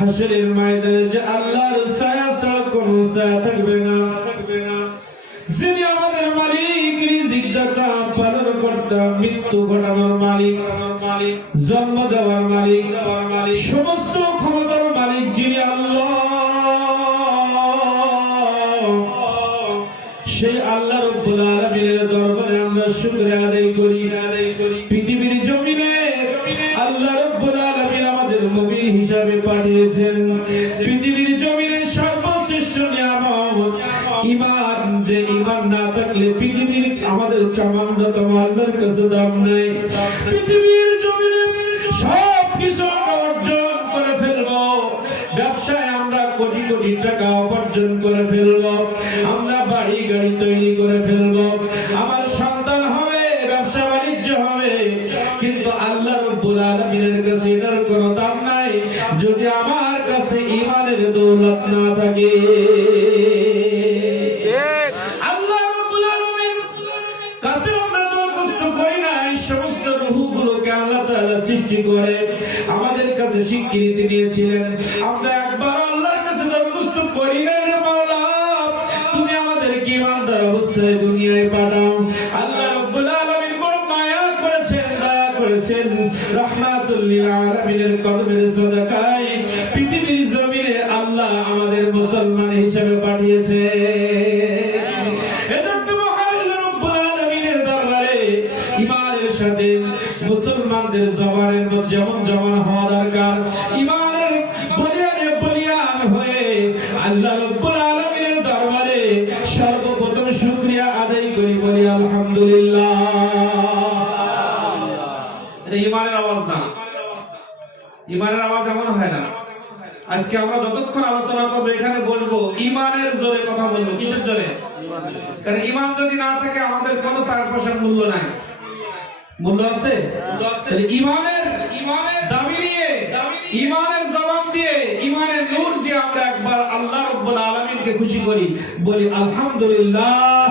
হাসরের ময়দানে যে আল্লাহর ছায়া ছাড়া কোনো ছায়া থাকবে না। যিনি আমাদের মালিক, রিজিক দাতা, পালন কর্তা, মৃত্যু ঘটানোর মালিক, জন্ম দেওয়ার মালিক, সমস্ত ক্ষমতার মালিক যিনি আল্লাহ, সেই আল্লাহ রাব্বুল আলামিনের দরবারে আমরা শুকরিয়া আদায় করি। পৃথিবীর জমিনে আল্লাহ রাব্বুল আলামিন আমাদের নবী হিসাবে পাঠিয়েছেন। পৃথিবীর জমিনে সর্বশ্রেষ্ঠ নিয়ামত ঈমান, যে ঈমান না থাকলে পৃথিবীর আমাদের চামান্ডতম আল্লাহর কাছে দাম নাই। পৃথিবীর জমিনে সব কিছু আমরা অর্জন করে ফেলবো, ব্যবসায় আমরা কোটি কোটি টাকা উপার্জন করে ফেলবো, আমরা বাড়ি গাড়ি তৈরি করে ফেলবো, আমার সন্তান হবে, ব্যবসা বাণিজ্য হবে, কিন্তু আল্লাহ রাব্বুল আলামিনের কাছে এটার কোনো দাম নাই যদি আমার কাছে ঈমানের দৌলত না থাকে। আল্লাহ রাব্বুল আলামিন কাছে আমরা দরখাস্ত করি না, এই সমস্ত রূহগুলোকে আল্লাহ তাআলা সৃষ্টি করে আমাদের কাছে স্বীকৃতি দিয়েছিলেন। আমরা একবার আল্লাহর কাছে দরখাস্ত করি না, রে মাওলা তুমি আমাদেরকে ঈমানদার অবস্থায় দুনিয়ায় পাঠাও। আল্লাহ রাব্বুল আলামিন বড় মায়া করেছেন, দয়া করেছেন, রাহমাতুল লিল আলামিনের কদমের সদকায় পৃথিবীর জমিনে আল্লাহ আমাদের মুসলমান হিসেবে পাঠিয়েছে। এজন্য মহান রব্বুল আলামিনের দরবারে ঈমানের সাথে মুসলমানদের জবানের মধ্যে যেমন জবান হওয়া দরকার, ঈমানের বলিয়ানে বলিয়ান হয়ে আল্লাহ রাব্বুল আলামিনের দরবারে সর্বপ্রথম শুকরিয়া আদায় করি, বলি আলহামদুলিল্লাহ। এটা ঈমানের আওয়াজ না, ঈমানের আওয়াজ এমন হয় না। আজকে আমরা যতক্ষণ আলোচনা করবো এখানে বলবো ঈমানের জোরে কথা বলবো। কিসের জোরে? কারণ ঈমান যদি না থাকে আমাদের কোনো 4 পয়সার মূল্য নাই। মূল্য আছে? ঈমানের দাবি নিয়ে, ঈমানের জবাব দিয়ে, ঈমানের নূর দিয়ে আমরা একবার আল্লাহ রাব্বুল আলামিনকে খুশি করি, বলি আলহামদুলিল্লাহ।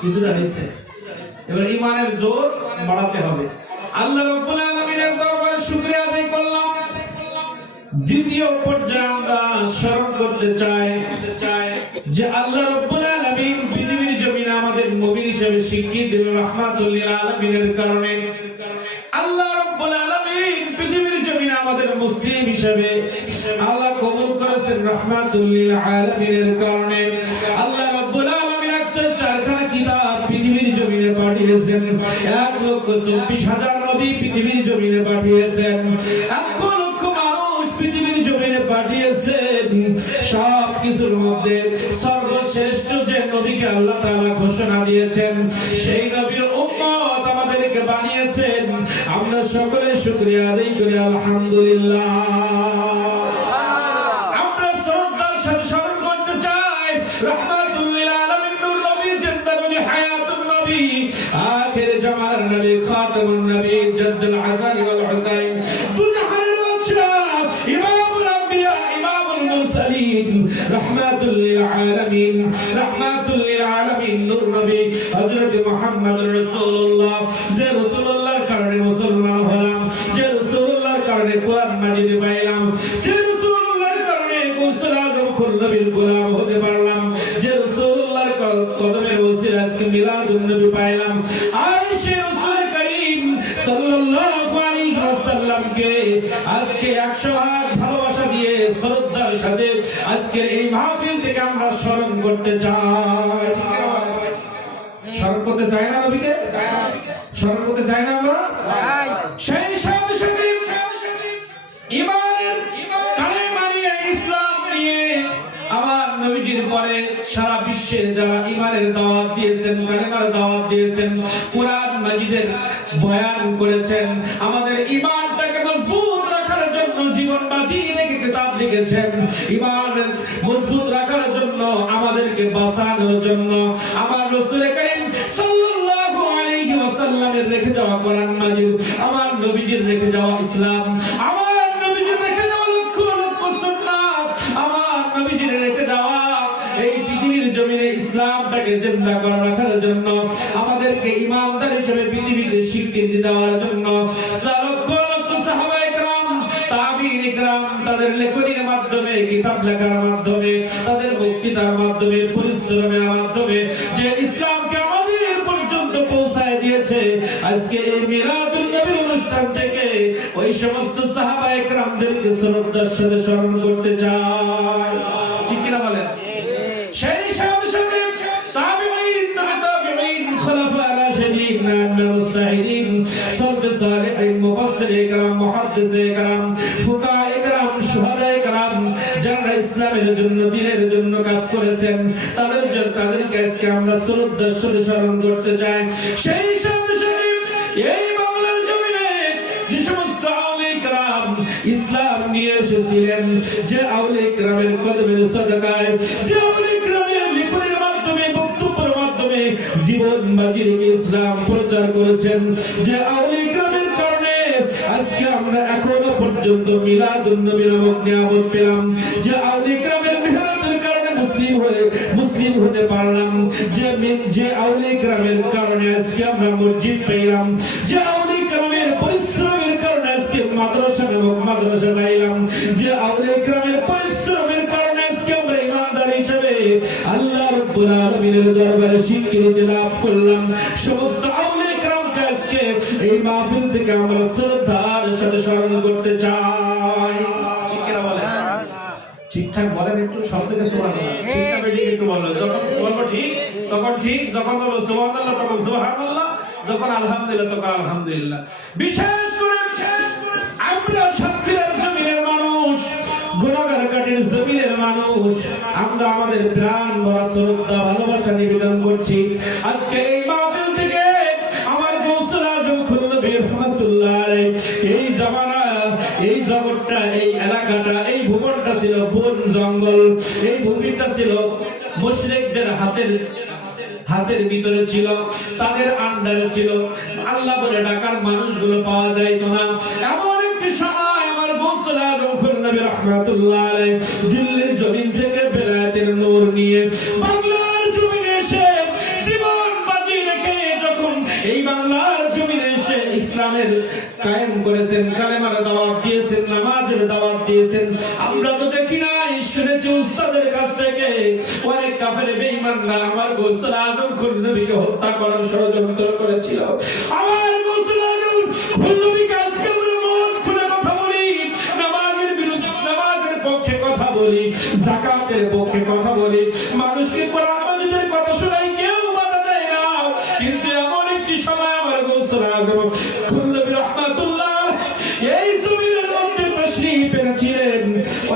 কিছুটা হয়েছে, এবার ঈমানের জোর বাড়াতে হবে। আল্লাহ রাব্বুল আলামিনের দরবারে শুকরিয়া আদায় করলাম। দ্বিতীয় পর্যায়ে আমরা স্মরণ করতে চাই যে আল্লাহ রাব্বুল আলামিন পৃথিবীর জমিনে আমাদের নবী হিসেবে স্বীকৃতি দিলেন রাহমাতুল লিল আলামিনের কারণে। আল্লাহ রাব্বুল আলামিন পৃথিবীর জমিনে আমাদের মুসলিম হিসেবে আল্লাহ কবুল করেছেন রাহমাতুল লিল আলামিনের কারণে। আল্লাহ রাব্বুল আলামিন 104খানা কিতাব পৃথিবীর জমিনে পাঠিয়েছেন, 1,24,000 নবী পৃথিবীর জমিনে পাঠিয়েছেন, 1 লক্ষ মানুষ পৃথিবীর জমিনে পাঠিয়েছেন। সব কিছুর মধ্যে সর্বশ্রেষ্ঠ যে নবীকে আল্লাহ তাআলা ঘোষণা দিয়েছেন, সেই নবীর উম্মত আমাদেরকে বানিয়েছেন। আমরা সকলে শুকরিয়া আদায় করি আলহামদুলিল্লাহ। আমরা শ্রদ্ধার সাথে স্মরণ করতে চাই রাহমাতুল লিল আলামিন নূর নবী, জিন্দা নবী, হায়াতুন নবী, আখির জামাল নবী, খাতামুন নবী, জাদ্দুল হাসান ওয়াল হুসাইন, দুজাহানের বাদশাহ, ইমামুল আম্বিয়া, ইমামুল মুরসালিন, রাহমাতুল লিল আলামিন, রাহমাতুল লিল আলামিন নূর নবী হযরত মুহাম্মদুর রাসূলুল্লাহ। যে রাসূলুল্লাহর কারণে মুসলমান হলাম, যে রাসূলুল্লাহর কারণে কোরআন মাজিদ পাইলাম, যে রাসূলুল্লাহর কারণে গৌসুল আযম নবীর গোলাম হতে পারলাম, যে রাসূলুল্লাহর কদমের ওসিলা আজকে মিলাদুন নবী পাইলাম। আর সেই রাসূল করিম সাল্লাল্লাহু আলাইহি ওয়াসাল্লামকে আজকে 100 ভাগ ভালোবাসা দিয়ে শ্রদ্ধার সাথে আজকের এই মাহফিল থেকে আমরা স্মরণ করতে চাই। স্মরণ করতে চাই না নবীকে? স্মরণ করতে চাই না আমরা? সেই সাথে সাথে ঈমানের কালেমা নিয়ে, ইসলাম নিয়ে আমার নবীজির পরে সারা বিশ্বে যারা ঈমানের দাওয়াত দিয়েছেন, কালেমার দাওয়াত দিয়েছেন, কোরআন মাজিদের বয়ান করেছেন, আমাদের ঈমানটাকে মজবুত রাখার জন্য জীবন বাজি রেখে কিতাব লিখেছেন, ঈমান মজবুত রাখার জন্য, আমাদেরকে বাঁচানোর জন্য আমার রাসূল করিম সাল্লাল্লাহু আলাইহি ওয়াসাল্লামের রেখে যাওয়া কোরআন মাজিদ, আমার নবীজির রেখে যাওয়া ইসলাম, আমার নবীজির রেখে যাওয়া লক্ষ লক্ষ সুন্নাত, আমার নবীজির রেখে যাওয়া এই পৃথিবীর জমিনে ইসলামটাকে জিন্দা করে রাখার জন্য, আমাদেরকে ঈমানদার হিসেবে পৃথিবীতে স্বীকৃতি দেওয়ার জন্য লক্ষ লক্ষ সাহাবায়ে কেরাম, তাবিঈন کرام তাদের লেখনীর মাধ্যমে কিতাব লেখার মাধ্যমে তাদের বক্তৃতার মাধ্যমে পরিশ্রমের মাধ্যমে যে ইসলামকে আমাদের পর্যন্ত পৌঁছায় দিয়েছে আজকে এই মিলাদুন নবীর অনুষ্ঠান থেকে ওই সমস্ত সাহাবায়ে কেরামদেরকে শ্রদ্ধার সাথে স্মরণ করতে চাই ঠিক কি না বলেন সেই সাথে সাথে তাবিঈন তাবিঈন খোলাফা রাশিদিন মুস্তাহিদিন সালফ সালেহিন মুফাসসিরে کرام মুহাদ্দিসে کرام ফুকাহায়ে کرام শুহাদায়ে کرام যারা ইসলামের জন্য দ্বীনের জন্য কাজ করেছেন তাদেরকে আজকে আমরা শ্রদ্ধার সাথে স্মরণ করতে চাই সেই সাথে সাথে এই বাংলার জমিনে যে সমস্ত আউলিয়া کرام ইসলাম নিয়ে এসেছিলেন যে আউলিয়া کرامের কদমের সাদাকায় যে আউলিয়া کرامের লিখনের মাধ্যমে বক্তব্যের মাধ্যমে জীবন বাজি রেখে ইসলাম প্রচার করেছেন যে আউলিয়া کرامের কারণে আজকে আমরা এখনো পর্যন্ত মিলাদুন নবী নামক নিয়ামত পেলাম যে আউলিয়া کرامের মেহনতের কারণে মুসলিম হতে পারলাম যে আউলিয়া کرامের কারণে আজকে আমরা মসজিদ পেলাম যে আউলিয়া کرامের পরিশ্রমের কারণে আজকে মাদ্রাসা নামক মাদ্রাসা পাইলাম যে আউলিয়া کرامের পরিশ্রমের কারণে আজকে আমরা ইমানদার হিসেবে আল্লাহ রাব্বুল আলামিনের দরবারে স্বীকৃতি লাভ করলাম সমস্ত আউলিয়া کرامকে আজকে এই মাহফিল থেকে আমরা শ্রদ্ধার সাথে স্মরণ করতে চাই ঠিক কি না বলেন ঠিকঠাক বলেন একটু সব থেকে সুবহানাল্লাহ ঠিকঠাক বেশি একটু বলো যখন বলবো ঠিক তখন ঠিক যখন বলবো সুবহানাল্লাহ তখন সুবহানাল্লাহ যখন আলহামদুলিল্লাহ তখন আলহামদুলিল্লাহ বিশেষ করে আমরা সাতক্ষীরার জমিনের মানুষ গুনাগারকাটির জমিনের মানুষ আমরা আমাদের প্রাণ ভরা শ্রদ্ধা ভালোবাসা নিবেদন করছি আজকে এই মাহফিল থেকে আমার গৌসুল আজম খুলনবী রাহমাতুল্লাহ আলাইহি এই জামানা এই জগৎটা এই এলাকাটা এই ভূখণ্ডটা ছিল বন জঙ্গল এই ভূমিটা ছিল মুশরিকদের হাতের ভিতরে ছিল তাদের আন্ডারে ছিল আল্লাহ বলে ডাকার মানুষগুলো পাওয়া যাইতো না এমন একটি সময় আমার গৌসুল আজম খুলনবী রাহমাতুল্লাহ আলাইহি দিল্লির জমিন থেকে বেলায়েতের নূর নিয়ে বাংলার জমিনে এসে জীবন বাজি রেখে যখন এই বাংলার জমিনে এসে ইসলামের কায়েম করেছেন কালেমার দাওয়াত দিয়েছেন নামাজের দাওয়াত দিয়েছেন আমরা তো দেখি নাই শুনেছি উস্তাদের কাছ থেকে অনেক কাফের বেঈমানরা আমার গৌসুল আজম খুলনবীকে হত্যা করার ষড়যন্ত্র করেছিল আমার গৌসুল আজম খুলনবীকে আজকে আমরা মন খুলে কথা বলি নামাজের বিরুদ্ধে নামাজের পক্ষে কথা বলি যাকাতের পক্ষে কথা বলি মানুষকে কোরআন মাজিদের কথা শোনাই কেউ বাধা দেয় না কিন্তু এমন একটি সময় আমার গৌসুল আজম খুলনবী রাহমাতুল্লাহ এই জমিনের মধ্যে তশরীফ এনেছিলেন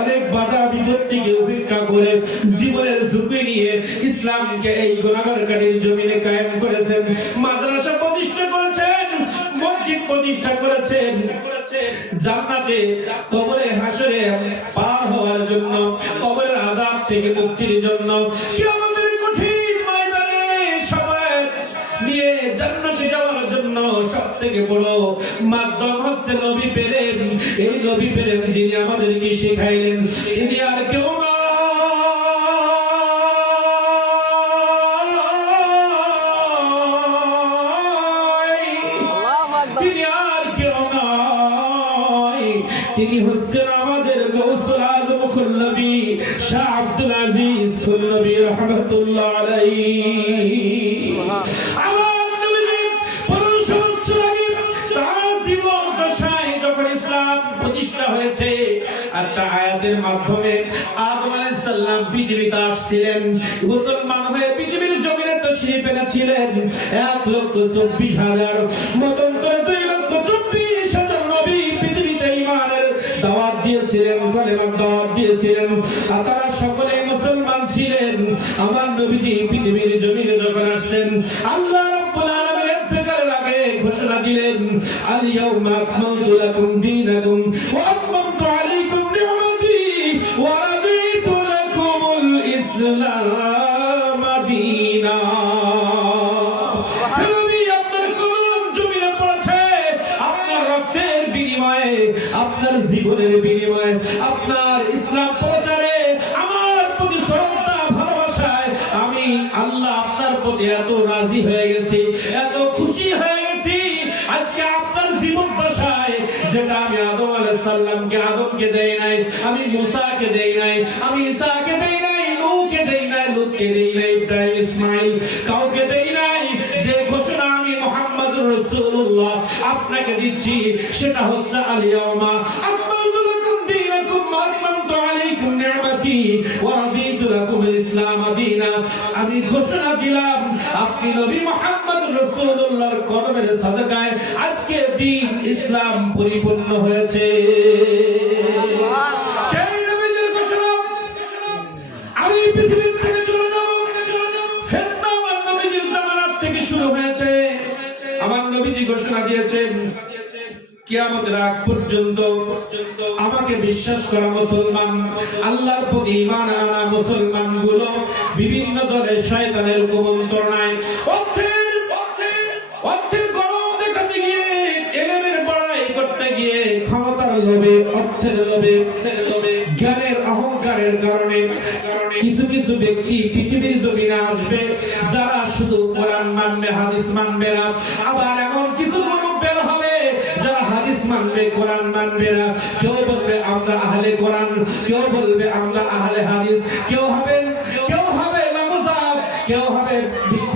অনেক বাধা বিপত্তিকে উপেক্ষা করে জীবনের ঝুঁকি নিয়ে ইসলামকে এই গুনাহগারকারীর জমিনে কায়েম করেছেন মাদ্রাসা প্রতিষ্ঠা করেছেন মসজিদ প্রতিষ্ঠা করেছেন জান্নাতে কবরে হাসরে পার হওয়ার জন্য কবরের আযাব থেকে মুক্তির জন্য কিয়ামতের কঠিন ময়দানে সবাই নিয়ে জান্নাতে যাওয়ার জন্য সবথেকে বড় মাধ্যম হচ্ছে নবী প্রেম এই নবী প্রেম যিনি আমাদেরকে শেখাইলেন তিনি আর কেউ না তিনি হচ্ছেন আমাদের গৌসুল আজম খুলনবী শাহ আব্দুল আজিজ খুলনবী রাহমাতুল্লাহ আলাইহি আমার নবীজি 1500 বছর আগে তার জীবন দশায় যখন ইসলাম প্রতিষ্ঠা হয়েছে একটা আয়াতের মাধ্যমে আদম আলাইহিস সালাম পৃথিবীতে আসছিলেন মুসলমান হয়ে পৃথিবীর জমিনে তশরীফ এনেছিলেন 1,24,000 মতান্তরে 2,24,000 নবী পৃথিবীতে ঈমানের দাওয়াত দিয়েছিলেন কালেমার দাওয়াত দিয়েছিলেন আর তারা সকলে মুসলমান ছিলেন আমার নবীজি পৃথিবীর জমিনে যখন আসছেন আল্লাহ রাব্বুল আলামিন ইন্তেকালের আগে ঘোষণা দিলেন আল ইয়াউমা আকমালতু লাকুম দীনাকুম ওয়া আতমামতু আলাইকুম নি'মাতি ওয়া রাদিতু লাকুমুল ইসলাম দীনা আপনার জীবনের বিনিময়ে আপনার ইসলাম প্রচারে আমার প্রতি শ্রদ্ধা ভালোবাসায় আমি আল্লাহ আপনার প্রতি এত রাজি হয়ে গেছি এত খুশি হয়ে গেছি আজকে আপনার জীবন দশায় যেটা আমি আদম আলাইহিস সালামকে দেই আমি মুসাকে দেই নাই, আমি ঈসাকে দেই নাই, নূহকে দেই নাই, লূতকে দেই নাই, ইব্রাহিম ইসমাঈল কাউকে দেই নাই। যে ঘোষণা আমি মুহাম্মদুর রাসূলুল্লাহ আপনাকে দিচ্ছি সেটা হচ্ছে আল-ইয়াওমা আকমালতু লাকুম দীনাকুম ওয়া আতমামতু আলাইকুম নি'মাতি ওয়া রাদিতু লাকুম আল-ইসলাম দীনা। আমি ঘোষণা দিলাম আপনি নবী মুহাম্মদুর রাসূলুল্লাহর কদমের সাদাকায় আজকে দিন ইসলাম পরিপূর্ণ হয়েছে। সেই নবীর ঘোষণা আমি পৃথিবীর থেকে চলে যাব, ফিতনা আমার নবীর জামানাত থেকে শুরু হয়েছে। আমার নবীজি ঘোষণা দিয়েছেন কিয়ামতের আগ পর্যন্ত আমাকে বিশ্বাস করা মুসলমান, আল্লাহর প্রতি ঈমান আনা মুসলমান গুলো বিভিন্ন দলে শয়তানের কুমন্ত্রণায় অর্থের গরম দেখাতে গিয়ে, ইলমের বড়াই করতে গিয়ে, ক্ষমতার লোভে, অর্থের লোভে, জ্ঞানের অহংকারের কারণে কিছু কিছু ব্যক্তি পৃথিবীর জমিনে আসবে যারা শুধু কোরআন মানবে, হাদিস মানবে না। আবার এমন কিছু গ্রুপ বের হবে যারা হাদিস মানবে, কোরআন মানবে না। কেউ বলবে আমরা আহলে কোরআন, কেউ বলবে আমরা আহলে হাদিস, কেউ হবে লামুজাব, কেউ হবে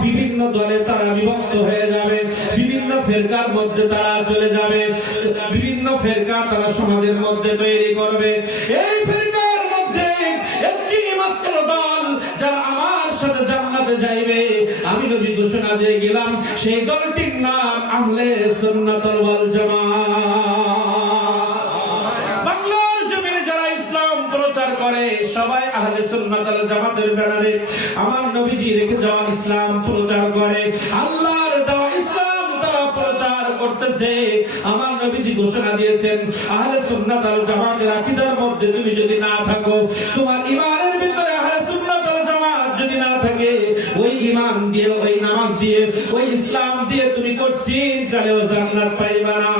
বিভিন্ন দলে তারা বিভক্ত হয়ে যাবে, বিভিন্ন ফিরকার মধ্যে তারা চলে যাবে, বিভিন্ন ফিরকা তারা সমাজের মধ্যে তৈরি করবে। এই ফিরকার মধ্যে একটি মাত্র দল যারা আমার সাথে জান্নাতে যাইবে, আমি নবী ঘোষণা দিয়ে গেলাম সেই দলটির নাম আহলে সুন্নাত ওয়াল জামাত। বাংলার জমিনে যারা ইসলাম প্রচার করে সবাই আহলে সুন্নাত ওয়াল জামাতের ব্যানারে আমার নবীজি রেখে যাওয়া ইসলাম প্রচার করে, আল্লাহর দেওয়া ইসলাম তারা প্রচার করতেছে। আমার নবীজি ঘোষণা দিয়েছেন আহলে সুন্নাত ওয়াল জামাতের আকীদার মধ্যে তুমি যদি না থাকো, তোমার ঈমানের ভিতরে আহলে সুন্নাত ওয়াল জামাত যদি না থাকে, ওই ঈমান দিয়ে, ওই নামাজ দিয়ে, ওই ইসলাম দিয়ে তুমি কোনদিন কালেও জান্নাত পাইবা না।